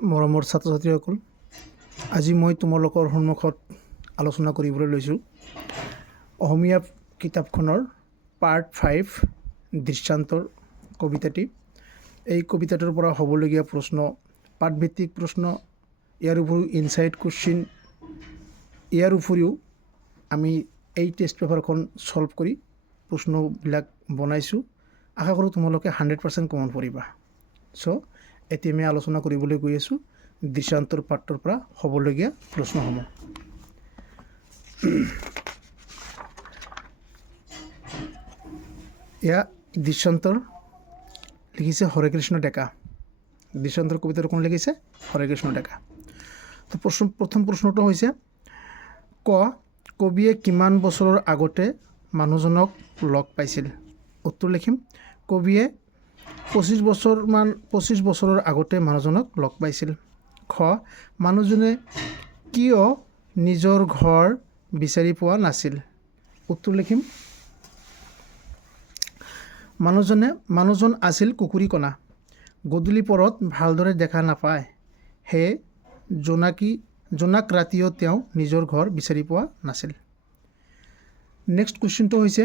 মৰমৰ ছাত্ৰ ছাত্ৰীসকল, আজি মই তোমালোকৰ সন্মুখত আলোচনা কৰিবলৈ লৈছোঁ অসমীয়া কিতাপখনৰ পাৰ্ট 5 দৃষ্টান্তৰ কবিতাটি। এই কবিতাটোৰ পৰা হ'বলগীয়া প্ৰশ্ন, পাঠভিত্তিক প্ৰশ্ন, ইয়াৰ উপৰিও ইনচাইট কুৱেশ্যন, ইয়াৰ উপৰিও আমি এই টেষ্ট পেপাৰখন ছল্ভ কৰি প্ৰশ্নবিলাক বনাইছোঁ। আশা কৰোঁ তোমালোকে 100% কমন পৰিবা। এতিয়া আমি আলোচনা কৰিবলৈ গৈ আছোঁ দৃষ্টান্তৰ পাঠৰ পৰা হ'বলগীয়া প্ৰশ্নসমূহ। এয়া দৃষ্টান্তৰ লিখিছে হৰেকৃষ্ণ ডেকা। দৃষ্টান্তৰ কবিতাটো কোন লিখিছে? হৰেকৃষ্ণ ডেকা। তো প্ৰথম প্ৰশ্নটো হৈছে কবিয়ে কিমান বছৰৰ আগতে মানুহজনক লগ পাইছিল? উত্তৰ লিখিম, কবিয়ে 25 বছৰৰ আগতে মানুহজনক লগ পাইছিল। মানুহজনে কিয় নিজৰ ঘৰ বিচাৰি পোৱা নাছিল? উত্তৰ লিখিম, মানুহজন আছিল কুকুৰীকণা। গধূলি পৰত ভালদৰে দেখা নাপায়, সেয়ে জোনাক ৰাতিও তেওঁ নিজৰ ঘৰ বিচাৰি পোৱা নাছিল। নেক্সট কুৱেশ্যনটো হৈছে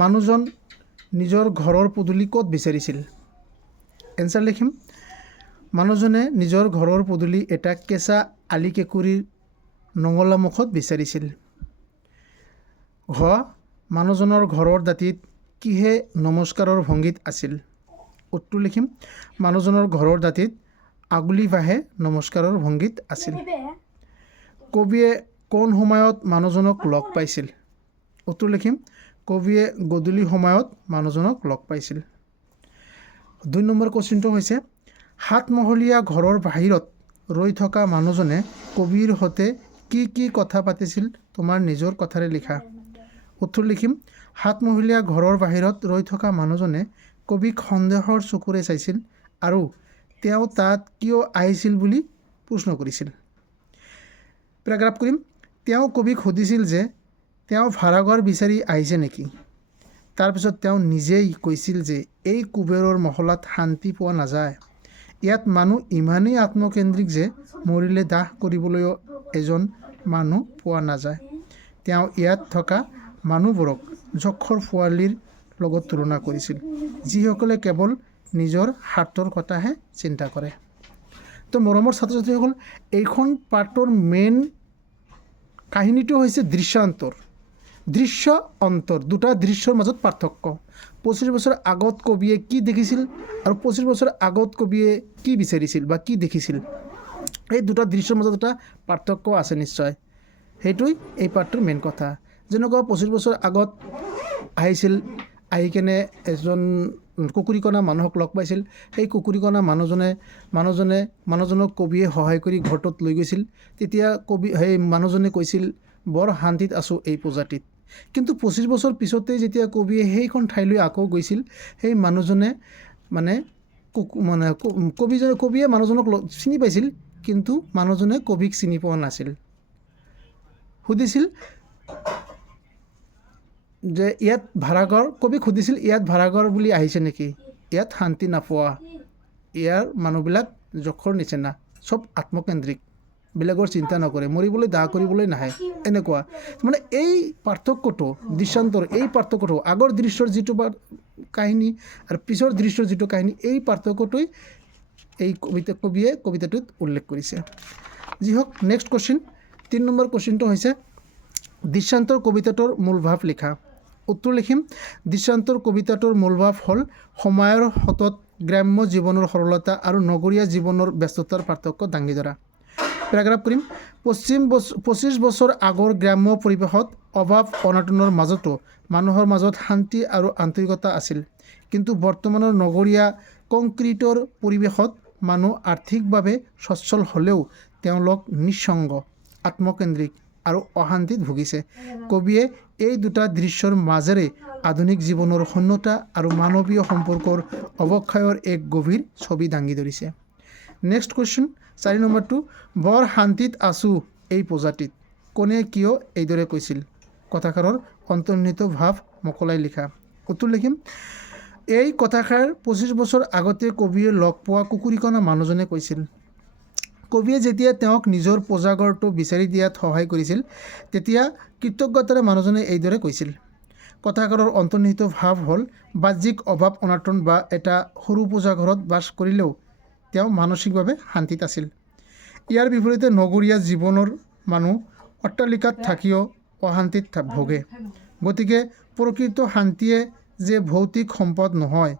মানুহজন নিজৰ ঘৰৰ পদূলি ক'ত বিচাৰিছিল? এনচাৰ লিখিম, মানুহজনে নিজৰ ঘৰৰ পদূলি এটা কেঁচা আলি কেঁকুৰিৰ নঙলা মুখত বিচাৰিছিল। মানুহজনৰ ঘৰৰ দাঁতিত কিহে নমস্কাৰৰ ভংগীত আছিল? উত্তৰ লিখিম, মানুহজনৰ ঘৰৰ দাঁতিত আগুলি বাঁহে নমস্কাৰৰ ভংগীত আছিল। কবিয়ে কোন সময়ত মানুহজনক লগ পাইছিল? উত্তৰ লিখিম, কবিয়ে গধূলি সময়ত মানুহজনক লগ পাইছিল। 2 নম্বৰ কুৱেশ্যনটো হৈছে 7 মহলীয়া ঘৰৰ বাহিৰত ৰৈ থকা মানুহজনে কবিৰ সৈতে কি কথা পাতিছিল? তোমাৰ নিজৰ কথাৰে লিখা। উত্তৰ লিখিম, 7 মহলীয়া ঘৰৰ বাহিৰত ৰৈ থকা মানুহজনে কবিক সন্দেহৰ চকুৰে চাইছিল আৰু তেওঁ তাত কিয় আহিছিল বুলি প্ৰশ্ন কৰিছিল। পেৰাগ্ৰাফ কৰিম, তেওঁ কবিক সুধিছিল যে তেওঁ ভাড়াঘৰ বিচাৰি আহিছে নেকি? তাৰপিছত তেওঁ নিজেই কৈছিল যে এই কুবেৰৰ মহলাত শান্তি পোৱা নাযায়। ইয়াত মানুহ ইমানেই আত্মকেন্দ্ৰিক যে মৰিলে দাহ কৰিবলৈও এজন মানুহ পোৱা নাযায়। তেওঁ ইয়াত থকা মানুহবোৰক যক্ষৰ পোৱালিৰ লগত তুলনা কৰিছিল, যিসকলে কেৱল নিজৰ স্বাৰ্থৰ কথাহে চিন্তা কৰে। তো মৰমৰ ছাত্ৰ ছাত্ৰীসকল, এইখন পাঠৰ মেইন কাহিনীটো হৈছে দৃষ্টান্তৰ। দৃশ্য অন্তৰ, দুটা দৃশ্যৰ মাজত পাৰ্থক্য। 25 বছৰ আগত কবিয়ে কি দেখিছিল আৰু 25 বছৰ আগত কবিয়ে কি বিচাৰিছিল বা কি দেখিছিল, এই দুটা দৃশ্যৰ মাজত এটা পাৰ্থক্য আছে নিশ্চয়। সেইটোৱেই এই পাঠটোৰ মেইন কথা। যেনেকুৱা 25 বছৰ আগত আহিছিল, আহি কেনে এজন কুকুৰীকণা মানুহক লগ পাইছিল। সেই কুকুৰীকণা মানুহজনক কবিয়ে সহায় কৰি ঘৰটোত লৈ গৈছিল। তেতিয়া সেই মানুহজনে কৈছিল, বৰ শান্তিত আছোঁ এই প্ৰজাতিত। কিন্তু 25 বছৰ পিছতেই যেতিয়া কবিয়ে সেইখন ঠাইলৈ আকৌ গৈছিল, সেই মানুহজনে কবিয়ে মানুহজনক চিনি পাইছিল, কিন্তু মানুহজনে কবিক চিনি পোৱা নাছিল। সুধিছিল যে ইয়াত ভাড়াঘৰ, কবিক সুধিছিল ইয়াত ভাড়াঘৰ বুলি আহিছে নেকি? ইয়াত শান্তি নাপোৱা, ইয়াৰ মানুহবিলাক যক্ষৰ নিচিনা, চব আত্মকেন্দ্ৰিক, বেলেগৰ চিন্তা নকৰে, মৰিবলৈ দাহ কৰিবলৈ নাহে, এনেকুৱা। মানে এই পাৰ্থক্যটো, দৃষ্টান্তৰ এই পাৰ্থক্যটো, আগৰ দৃশ্যৰ যিটো কাহিনী আৰু পিছৰ দৃশ্যৰ যিটো কাহিনী, এই পাৰ্থক্যটোই এই কবিয়ে কবিতাটোত উল্লেখ কৰিছে। যি হওক, নেক্সট কুৱেশ্যন, 3 নম্বৰ কুৱেশ্যনটো হৈছে দৃষ্টান্তৰ কবিতাটোৰ মূল ভাৱ লিখা। উত্তৰ লিখিম, দৃষ্টান্তৰ কবিতাটোৰ মূল ভাৱ হ'ল সময়ৰ সতত গ্ৰাম্য জীৱনৰ সৰলতা আৰু নগৰীয়া জীৱনৰ ব্যস্ততাৰ পাৰ্থক্য দাঙি ধৰা। পেৰাগ্ৰাফ কৰিম, 25 বছৰ আগৰ গ্ৰাম্য পৰিৱেশত অভাৱ অনাটনৰ মাজতো মানুহৰ মাজত শান্তি আৰু আন্তৰিকতা আছিল। কিন্তু বৰ্তমানৰ নগৰীয়া কংক্ৰিটৰ পৰিৱেশত মানুহ আৰ্থিকভাৱে সচ্ছল হ'লেও তেওঁলোক নিঃসংগ, আত্মকেন্দ্ৰিক আৰু অশান্তিত ভুগিছে। কবিয়ে এই দুটা দৃশ্যৰ মাজেৰে আধুনিক জীৱনৰ শূন্যতা আৰু মানৱীয় সম্পৰ্কৰ অৱক্ষয়ৰ এক গভীৰ ছবি দাঙি ধৰিছে। নেক্সট কুৱেশ্যন, 4 নম্বৰটো, বৰ শান্তিত আছোঁ এই প্ৰজাতিত, কোনে কিয় এইদৰে কৈছিল? কথাষাৰৰ অন্তৰ্নিহিত ভাৱ মোকলাই লিখা। উত্তৰ লিখিম, এই কথাষাৰ 25 বছৰ আগতে কবিয়ে লগ পোৱা কুকুৰীকণা মানুহজনে কৈছিল। কবিয়ে যেতিয়া তেওঁক নিজৰ পজাঘৰটো বিচাৰি দিয়াত সহায় কৰিছিল তেতিয়া কৃতজ্ঞতাৰে মানুহজনে এইদৰে কৈছিল। কথাষাৰৰ অন্তৰ্নিহিত ভাৱ হ'ল বাহ্যিক অভাৱ অনাটন বা এটা সৰু পজাঘৰত বাস কৰিলেও তেওঁ মানসিকভাৱে শান্তিত আছিল। ইয়াৰ বিপৰীতে নগৰীয়া জীৱনৰ মানুহ অট্টালিকাত থাকিও অশান্তিত ভোগে। গতিকে প্ৰকৃত শান্তিয়ে যে ভৌতিক সম্পদ নহয়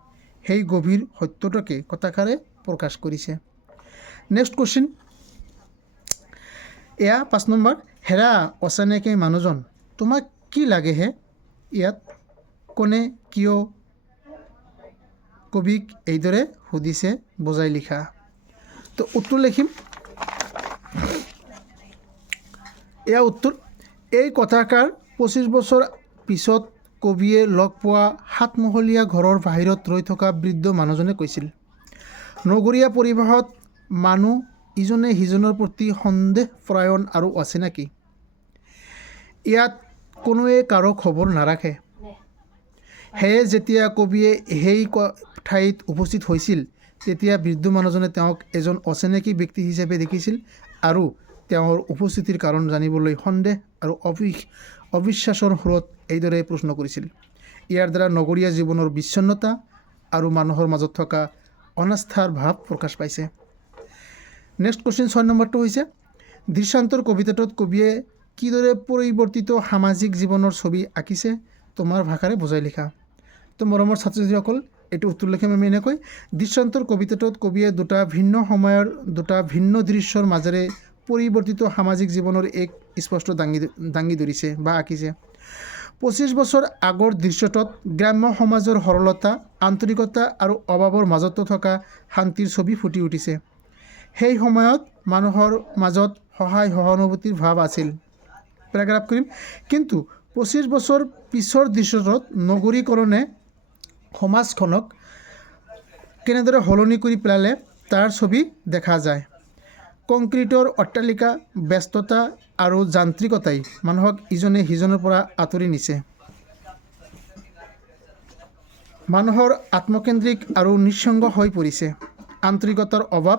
সেই গভীৰ সত্যটোকে কথাষাৰে প্ৰকাশ কৰিছে। নেক্সট কুৱেশ্যন, এয়া 5 নম্বৰ, হেৰা অচিনাকি মানুহজন তোমাক কি লাগে হে? ইয়াত কোনে কিয় কবিক এইদৰে সুধিছে বুজাই লিখা। তো উত্তৰ লিখিম। এয়া উত্তৰ, এই কথাষাৰ 25 বছৰ পিছত কবিয়ে লগ পোৱা 7মহলীয়া ঘৰৰ বাহিৰত ৰৈ থকা বৃদ্ধ মানুহজনে কৈছিল। নগৰীয়া পৰিৱেশত মানুহ ইজনে সিজনৰ প্ৰতি সন্দেহপৰায়ণ আৰু অচিনাকি। ইয়াত কোনোৱে কাৰো খবৰ নাৰাখে। সেয়ে যেতিয়া কবিয়ে সেই ঠাইত উপস্থিত হৈছিল তেতিয়া বৃদ্ধ মানুহজনে তেওঁক এজন অচিনাকি ব্যক্তি হিচাপে দেখিছিল আৰু তেওঁৰ উপস্থিতিৰ কাৰণ জানিবলৈ সন্দেহ আৰু অবিশ্বাসৰ সুৰত এইদৰে প্ৰশ্ন কৰিছিল। ইয়াৰ দ্বাৰা নগৰীয়া জীৱনৰ বিচ্ছিন্নতা আৰু মানুহৰ মাজত থকা অনাস্থাৰ ভাৱ প্ৰকাশ পাইছে। নেক্সট কুৱেশ্যন 6 নম্বৰটো হৈছে দৃষ্টান্তৰ কবিতাটোত কবিয়ে কিদৰে পৰিৱৰ্তিত সামাজিক জীৱনৰ ছবি আঁকিছে তোমাৰ ভাষাৰে বুজাই লিখা। তো মৰমৰ ছাত্ৰ ছাত্ৰীসকল, এইটো উত্তৰ লিখিম আমি এনেকৈ। দৃষ্টান্তৰ কবিতাটোত কবিয়ে দুটা ভিন্ন সময়ৰ দুটা ভিন্ন দৃশ্যৰ মাজেৰে পৰিৱৰ্তিত সামাজিক জীৱনৰ এক স্পষ্ট দাঙি ধৰিছে বা আঁকিছে। 25 বছৰ আগৰ দৃশ্যটোত গ্ৰাম্য সমাজৰ সৰলতা, আন্তৰিকতা আৰু অভাৱৰ মাজতো থকা শান্তিৰ ছবি ফুটি উঠিছে। সেই সময়ত মানুহৰ মাজত সহায় সহানুভূতিৰ ভাৱ আছিল। পেৰাগ্ৰাফ কৰিম। কিন্তু 25 বছৰ পিছৰ দৃশ্যটোত নগৰীকৰণে সমাজখনক কেনেদৰে সলনি কৰি পেলালে তাৰ ছবি দেখা যায়। কংক্ৰিটৰ অট্টালিকা, ব্যস্ততা আৰু যান্ত্ৰিকতাই মানুহক ইজনে সিজনৰ পৰা আঁতৰি নিছে। মানুহৰ আত্মকেন্দ্ৰিক আৰু নিঃসংগ হৈ পৰিছে। আন্তৰিকতাৰ অভাৱ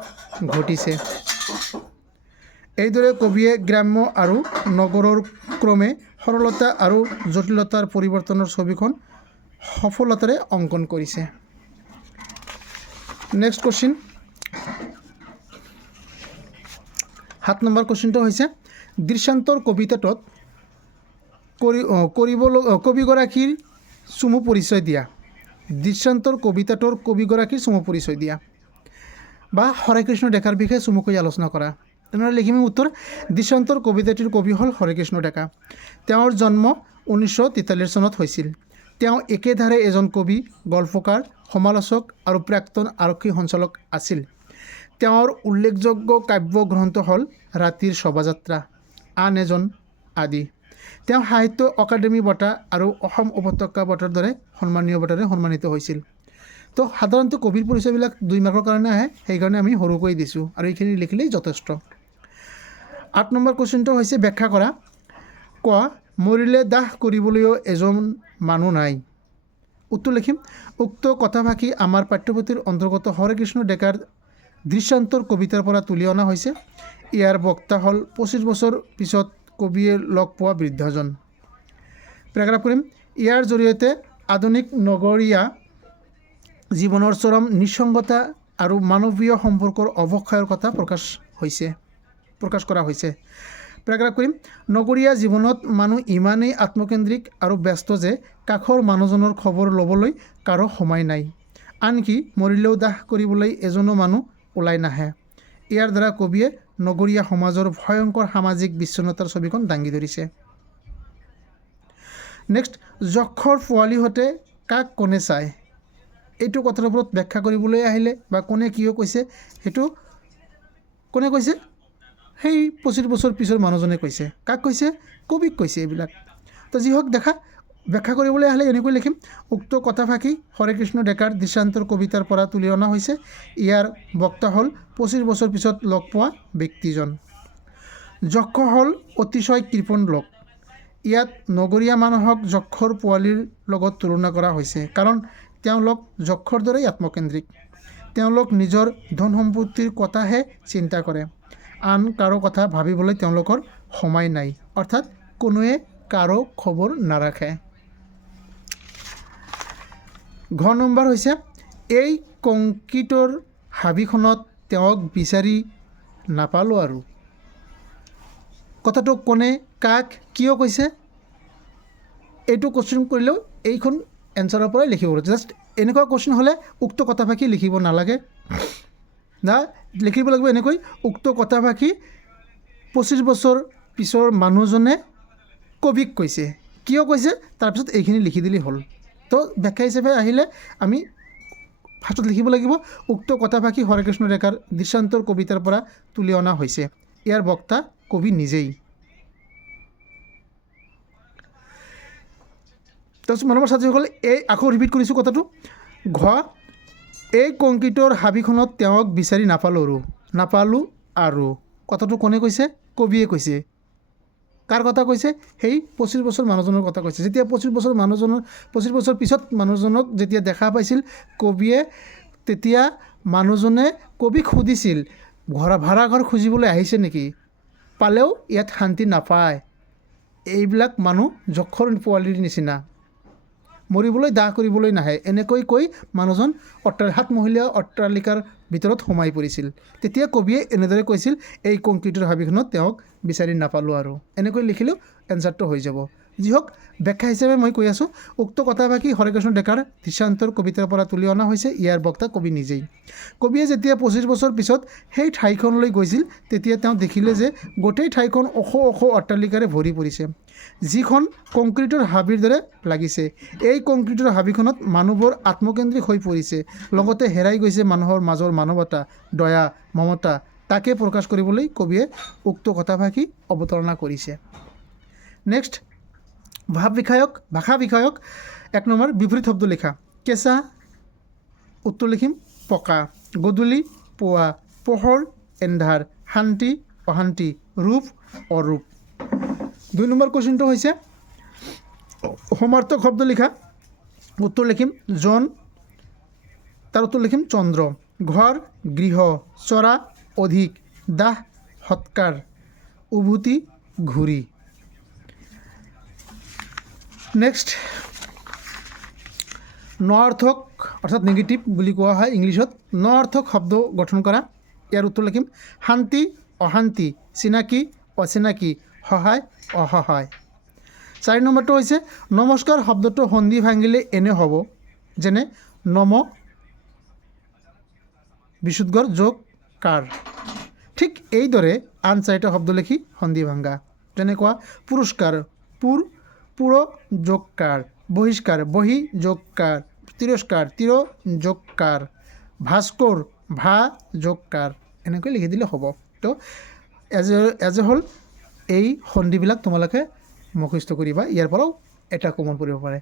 ঘটিছে। এইদৰে কবিয়ে গ্ৰাম্য আৰু নগৰৰ ক্ৰমে সৰলতা আৰু জটিলতাৰ পৰিৱৰ্তনৰ ছবিখন সফলতাৰে অংকন কৰিছে। নেক্সট কুৱেশ্যন, 7 নম্বৰ কুৱেশ্যনটো হৈছে দৃষ্টান্তৰ কবিতাটোত কবিগৰাকীৰ চমু পৰিচয় দিয়া। দৃষ্টান্তৰ কবিতাটোৰ কবিগৰাকীৰ চমু পৰিচয় দিয়া বা হৰেকৃষ্ণ ডেকাৰ বিষয়ে চমুকৈ আলোচনা কৰা। তেনেহ'লে লিখিম উত্তৰ, দৃষ্টান্তৰ কবিতাটিৰ কবি হ'ল হৰেকৃষ্ণ ডেকা। তেওঁৰ জন্ম 1943 চনত হৈছিল। তেওঁ একেধাৰে এজন কবি, গল্পকাৰ, সমালোচক আৰু প্ৰাক্তন আৰক্ষী সঞ্চালক আছিল। তেওঁৰ উল্লেখযোগ্য কাব্য গ্ৰন্থ হ'ল ৰাতিৰ শোভাযাত্ৰা, আন এজন আদি। তেওঁ সাহিত্য অকাডেমী বঁটা আৰু অসম উপত্যকা বঁটাৰ দৰে সন্মানীয় বঁটাৰে সন্মানিত হৈছিল। তো সাধাৰণতে কবিৰ পৰিচয়বিলাক 2 মাৰ্কৰ কাৰণে আহে, সেইকাৰণে আমি সৰুকৈ দিছোঁ আৰু এইখিনি লিখিলেই যথেষ্ট। 8 নম্বৰ কুৱেশ্যনটো হৈছে ব্যাখ্যা কৰা। কোৱা, মৰিলে দাহ কৰিবলৈও এজন মানুহ নাই। উত্তৰ লিখিম। উক্ত কথাফাকি আমাৰ পাঠ্যপুথিৰ অন্তৰ্গত হৰেকৃষ্ণ ডেকাৰ দৃষ্টান্তৰ কবিতাৰ পৰা তুলি অনা হৈছে। ইয়াৰ বক্তা হ'ল 25 বছৰ পিছত কবিয়ে লগ পোৱা বৃদ্ধজন। পেৰাগ্ৰাফ কৰিম। ইয়াৰ জৰিয়তে আধুনিক নগৰীয়া জীৱনৰ চৰম নিঃসংগতা আৰু মানৱীয় সম্পৰ্কৰ অৱক্ষয়ৰ কথা প্ৰকাশ কৰা হৈছে। পেৰাগ্ৰাফ কৰিম। নগৰীয়া জীৱনত মানুহ ইমানেই আত্মকেন্দ্ৰিক আৰু ব্যস্ত যে কাষৰ মানুহজনৰ খবৰ ল'বলৈ কাৰো সময় নাই। আনকি মৰিলেও দাহ কৰিবলৈ এজনো মানুহ ওলাই নাহে। ইয়াৰ দ্বাৰা কবিয়ে নগৰীয়া সমাজৰ ভয়ংকৰ সামাজিক বিচ্ছিন্নতাৰ ছবিখন দাঙি ধৰিছে। নেক্সট, যক্ষৰ পোৱালিহঁতে কাক কোনে চায়। এইটো কথাৰ ওপৰত ব্যাখ্যা কৰিবলৈ আহিলে বা কোনে কিয় কৈছে সেইটো কোনে কৈছে, সেই 25 বছৰ পিছৰ মানুহজনে কৈছে। কাক কৈছে? কবিক কৈছে এইবিলাক। তো যি হওক ব্যাখ্যা কৰিবলৈ আহিলে এনেকৈ লিখিম। উক্ত কথাফাকি হৰেকৃষ্ণ ডেকাৰ দৃষ্টান্তৰ কবিতাৰ পৰা তুলি অনা হৈছে। ইয়াৰ বক্তা হ'ল 25 বছৰ পিছত লগ পোৱা ব্যক্তিজন। যক্ষ হ'ল অতিশয় কৃপণ লোক। ইয়াত নগৰীয়া মানুহক যক্ষৰ পোৱালিৰ লগত তুলনা কৰা হৈছে, কাৰণ তেওঁলোক যক্ষৰ দৰেই আত্মকেন্দ্ৰিক। তেওঁলোক নিজৰ ধন সম্পত্তিৰ কথাহে চিন্তা কৰে, আন কাৰো কথা ভাবিবলৈ তেওঁলোকৰ সময় নাই, অৰ্থাৎ কোনোৱে কাৰো খবৰ নাৰাখে। ঘ নম্বৰ হৈছে এই কংক্ৰিটৰ হাবিখনত তেওঁক বিচাৰি নাপালোঁ আৰু। কথাটো কোনে কাক কিয় কৈছে এইটো কুৱেশ্যন কৰিলেও এইখন এনচাৰৰ পৰাই লিখিব লাগে। জাষ্ট এনেকুৱা কুৱেশ্যন হ'লে উক্ত কথাফাকি লিখিব নালাগে, লিখিব লাগিব এনেকৈ উক্ত কথাফাকি 25 বছৰ পিছৰ মানুহজনে কবিক কৈছে, কিয় কৈছে তাৰপিছত এইখিনি লিখি দিলেই হ'ল। তো ব্যাখ্যা হিচাপে আহিলে আমি ফাৰ্ষ্টত লিখিব লাগিব উক্ত কথাফাকি হৰেকৃষ্ণ ডেকাৰ দৃষ্টান্তৰ কবিতাৰ পৰা তুলি অনা হৈছে, ইয়াৰ বক্তা কবি নিজেই। তাৰপিছত মৰমৰ ছাত্ৰীসকল এই আকৌ ৰিপিট কৰিছোঁ কথাটো। ঘ এই কংক্ৰিটৰ হাবিখনত তেওঁক বিচাৰি নাপালোঁ আৰু। কথাটো কোনে কৈছে? কবিয়ে কৈছে। কাৰ কথা কৈছে? সেই 25 বছৰ মানুহজনৰ কথা কৈছে। যেতিয়া 25 বছৰ পিছত মানুহজনক যেতিয়া দেখা পাইছিল কবিয়ে, তেতিয়া মানুহজনে কবিক সুধিছিল ভাড়াঘৰ খুজিবলৈ আহিছে নেকি? পালেও ইয়াত শান্তি নাপায়, এইবিলাক মানুহ যক্ষৰ পোৱালিৰ নিচিনা, মৰিবলৈ দাহ কৰিবলৈ নাহে, এনেকৈ কৈ মানুহজন সাতমহলীয়া অট্টালিকাৰ ভিতৰত সোমাই পৰিছিল। তেতিয়া কবিয়ে এনেদৰে কৈছিল এই কংক্ৰিটৰ হাবিখনত তেওঁক বিচাৰি নাপালোঁ আৰু। এনেকৈ লিখিলেও এনচাৰটো হৈ যাব। যি হওক ব্যাখ্যা হিচাপে মই কৈ আছোঁ উক্ত কথাফাকি হৰেকৃষ্ণ ডেকাৰ দৃষ্টান্তৰ কবিতাৰ পৰা তুলি অনা হৈছে, ইয়াৰ বক্তা কবি নিজেই। কবিয়ে যেতিয়া 25 বছৰ পিছত সেই ঠাইখনলৈ গৈছিল তেতিয়া তেওঁ দেখিলে যে গোটেই ঠাইখন ওখ ওখ অট্টালিকাৰে ভৰি পৰিছে, যিখন কংক্ৰিটৰ হাবিৰ দৰে লাগিছে। এই কংক্ৰিটৰ হাবিখনত মানুহবোৰ আত্মকেন্দ্ৰিক হৈ পৰিছে, লগতে হেৰাই গৈছে মানুহৰ মাজৰ মানৱতা, দয়া, মমতা। তাকে প্ৰকাশ কৰিবলৈ কবিয়ে উক্ত কথাফাকি অৱতাৰণা কৰিছে। নেক্সট ভাষা বিষয়ক 1 নম্বৰ বিপৰীত শব্দ লিখা। কেঁচা উত্তৰ লিখিম পকা, গধূলি পুৱা, পোহৰ এন্ধাৰ, শান্তি অশান্তি, ৰূপ অৰূপ। 2 নম্বৰ কুৱেশ্যনটো হৈছে সমাৰ্থক শব্দ লিখা। উত্তৰ লিখিম জন, তাৰ উত্তৰ লিখিম চন্দ্ৰ। ঘৰ গৃহ, চৰা অধিক, দাহ সৎকাৰ, উভতি ঘূৰি। নেক্সট ন-অৰ্থক অৰ্থাৎ নেগেটিভ বুলি কোৱা হয় ইংলিছত, ন-অৰ্থক শব্দ গঠন কৰা। ইয়াৰ উত্তৰ লিখিম শান্তি অশান্তি, চিনাকি অচিনাকি, সহায় অসহায়। 4 নম্বৰটো হৈছে নমস্কাৰ শব্দটো সন্ধি ভাঙিলে এনে হ'ব, যেনে নম বিশুদ্ধৰ যোগ কাৰ। ঠিক এইদৰে আন 4টা শব্দ লিখি সন্ধি ভাঙা, যেনেকুৱা পুৰস্কাৰ পুৰ যোগ কাৰ, বহিষ্কাৰ বহি যোগ কাৰ, তিৰস্কাৰ তিৰ যোগ কাৰ, ভাস্কৰ ভা যোগ কাৰ, এনেকৈ লিখি দিলে হ'ব। তো এজ এ হ'ল এই সন্ধিবিলাক তোমালোকে মুখস্থ কৰিবা, ইয়াৰ পৰাও এটা কমন পৰিব পাৰে।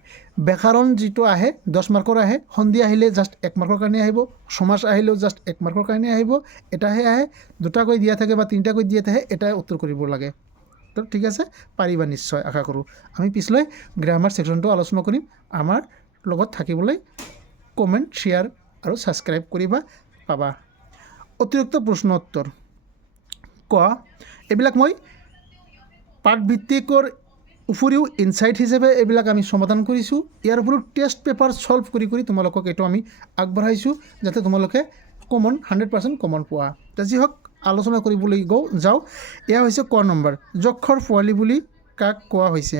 ব্যাকৰণ যিটো আহে 10 মাৰ্কৰ আহে, সন্ধি আহিলে জাষ্ট 1 মাৰ্কৰ কাৰণে আহিব, সমাস আহিলেও জাষ্ট 1 মাৰ্কৰ কাৰণে আহিব, এটাহে আহে, 2টাকৈ দিয়া থাকে বা 3টাকৈ দিয়া থাকে, এটাই উত্তৰ কৰিব লাগে। তো ঠিক আছে, পাৰিবা নিশ্চয়, আশা কৰোঁ। আমি পিছলৈ গ্ৰামাৰ ছেকশ্যনটো আলোচনা কৰিম। আমাৰ লগত থাকিবলৈ কমেণ্ট শ্বেয়াৰ আৰু ছাবস্ক্ৰাইব কৰিবা, পাবা। অতিৰিক্ত প্ৰশ্ন উত্তৰ এইবিলাক মই পাঠভিত্তিকৰ উপৰিও ইনচাইট হিচাপে এইবিলাক আমি সমাধান কৰিছোঁ। ইয়াৰ উপৰিও টেষ্ট পেপাৰ ছল্ভ কৰি তোমালোকক এইটো আমি আগবঢ়াইছোঁ, যাতে তোমালোকে 100% কমন পোৱা। যি হওক আলোচনা কৰিবলৈ যাওঁ। এয়া হৈছে ক নম্বৰ, যক্ষৰ পোৱালি বুলি কাক কোৱা হৈছে?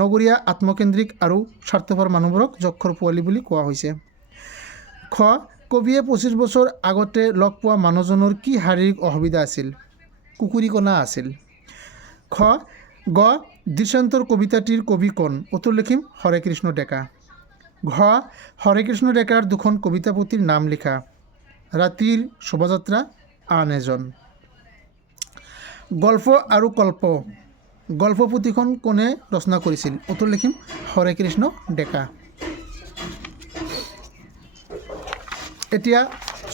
নগৰীয়া আত্মকেন্দ্ৰিক আৰু স্বাৰ্থপৰ মানুহবোৰক যক্ষৰ পোৱালি বুলি কোৱা হৈছে। খ কবিয়ে 25 বছৰ আগতে লগ পোৱা মানুহজনৰ কি শাৰীৰিক অসুবিধা আছিল? কুকুৰীকণা আছিল। গ দৃষ্টান্তৰ কবিতাটিৰ কবি কোন? উত্তৰ লিখিম হৰেকৃষ্ণ ডেকা। ঘ হৰেকৃষ্ণ ডেকাৰ 2খন কবিতা পুথিৰ নাম লিখা। ৰাতিৰ শোভাযাত্ৰা, আন এজন। গল্প আৰু কল্প গল্প পুথিখন কোনে ৰচনা কৰিছিল? উত্তৰ লিখিম হৰেকৃষ্ণ ডেকা। এতিয়া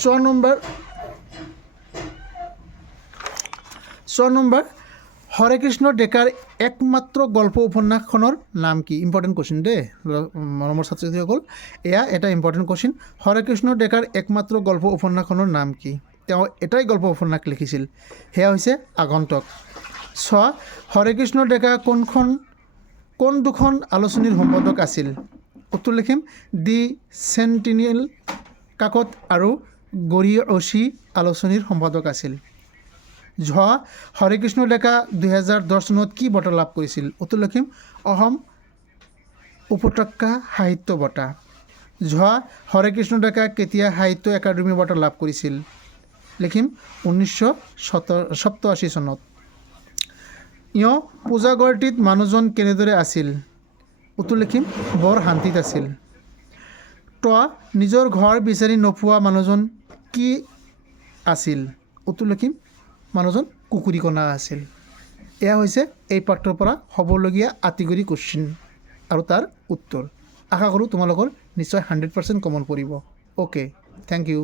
6 নম্বৰ হৰেকৃষ্ণ ডেকাৰ একমাত্ৰ গল্প উপন্যাসখনৰ নাম কি? ইম্পৰ্টেণ্ট কুৱেশ্যন দেই মৰমৰ ছাত্ৰ ছাত্ৰীসকল, এয়া এটা ইম্পৰ্টেণ্ট কুৱেশ্যন। হৰেকৃষ্ণ ডেকাৰ একমাত্ৰ গল্প উপন্যাসখনৰ নাম কি? তেওঁ এটাই গল্প উপন্যাস লিখিছিল, সেয়া হৈছে আগন্তুক। হৰেকৃষ্ণ ডেকা কোন দুখন আলোচনীৰ সম্পাদক আছিল? উত্তৰ লিখিম দি চেণ্টিনেল কাকত আৰু গৰিয়সী আলোচনীৰ সম্পাদক আছিল। হৰেকৃষ্ণ ডেকা 2010 চনত কি বঁটা লাভ কৰিছিল? উত্তৰ লিখিম অসম উপত্যকা সাহিত্য বঁটা। হৰেকৃষ্ণ ডেকা কেতিয়া সাহিত্য একাডেমী বঁটা লাভ কৰিছিল? লিখিম 1987 চনত। পূজাগঢ়টিত মানুহজন কেনেদৰে আছিল? উত্তৰ লিখিম বৰ শান্তিত আছিল। নিজৰ ঘৰ বিচাৰি নোপোৱা মানুহজন কি আছিল? উত্তৰ লিখিম মানুহজন কুকুৰীকণা আছিল। এয়া হৈছে এই পাঠটোৰ পৰা হ'বলগীয়া আটিগুৰি কুৱেশ্যন আৰু তাৰ উত্তৰ। আশা কৰোঁ তোমালোকৰ নিশ্চয় 100% কমন পৰিব। Okay, thank U.